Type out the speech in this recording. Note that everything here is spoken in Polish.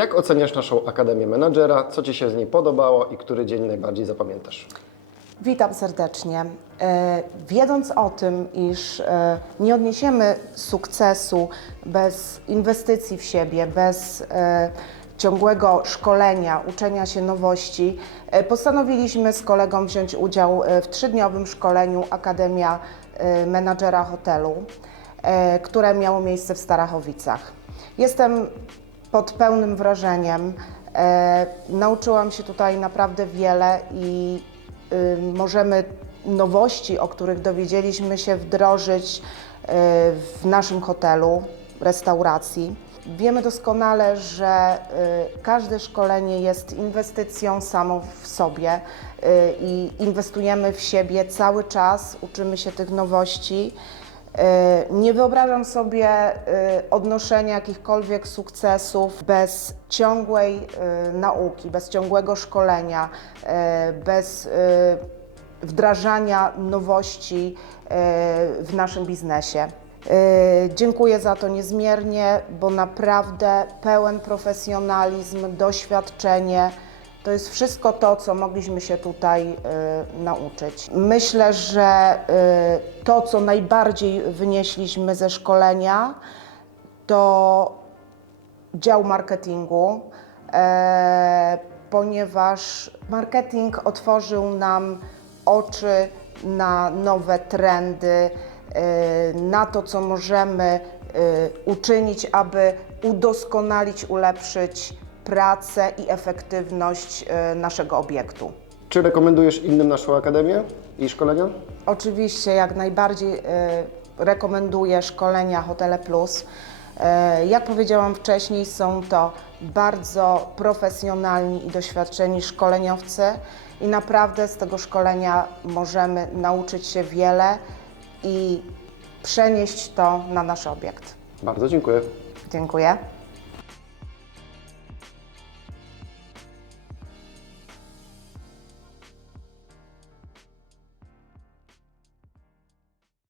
Jak oceniasz naszą Akademię Menadżera? Co Ci się z niej podobało i który dzień najbardziej zapamiętasz? Witam serdecznie. E, Wiedząc o tym, iż e, nie odniesiemy sukcesu bez inwestycji w siebie, bez e, ciągłego szkolenia, uczenia się nowości, postanowiliśmy z kolegą wziąć udział w trzydniowym szkoleniu Akademia Menadżera Hotelu, które miało miejsce w Starachowicach. Jestem pod pełnym wrażeniem. E, nauczyłam się tutaj naprawdę wiele i możemy nowości, o których dowiedzieliśmy się, wdrożyć y, w naszym hotelu, restauracji. Wiemy doskonale, że y, każde szkolenie jest inwestycją samą w sobie y, i inwestujemy w siebie cały czas, uczymy się tych nowości. E, Nie wyobrażam sobie e, odnoszenia jakichkolwiek sukcesów bez ciągłej e, nauki, bez ciągłego szkolenia, bez wdrażania nowości w naszym biznesie. Dziękuję za to niezmiernie, bo naprawdę pełen profesjonalizm, doświadczenie. To jest wszystko to, co mogliśmy się tutaj y, nauczyć. Myślę, że y, to, co najbardziej wynieśliśmy ze szkolenia, to dział marketingu, e, ponieważ marketing otworzył nam oczy na nowe trendy, e, na to, co możemy e, uczynić, aby udoskonalić, ulepszyć pracę i efektywność e, naszego obiektu. Czy rekomendujesz innym naszą Akademię i szkolenia? Oczywiście jak najbardziej e, rekomenduję szkolenia Hotele Plus. E, Jak powiedziałam wcześniej, są to bardzo profesjonalni i doświadczeni szkoleniowcy i naprawdę z tego szkolenia możemy nauczyć się wiele i przenieść to na nasz obiekt. Bardzo dziękuję. Dziękuję.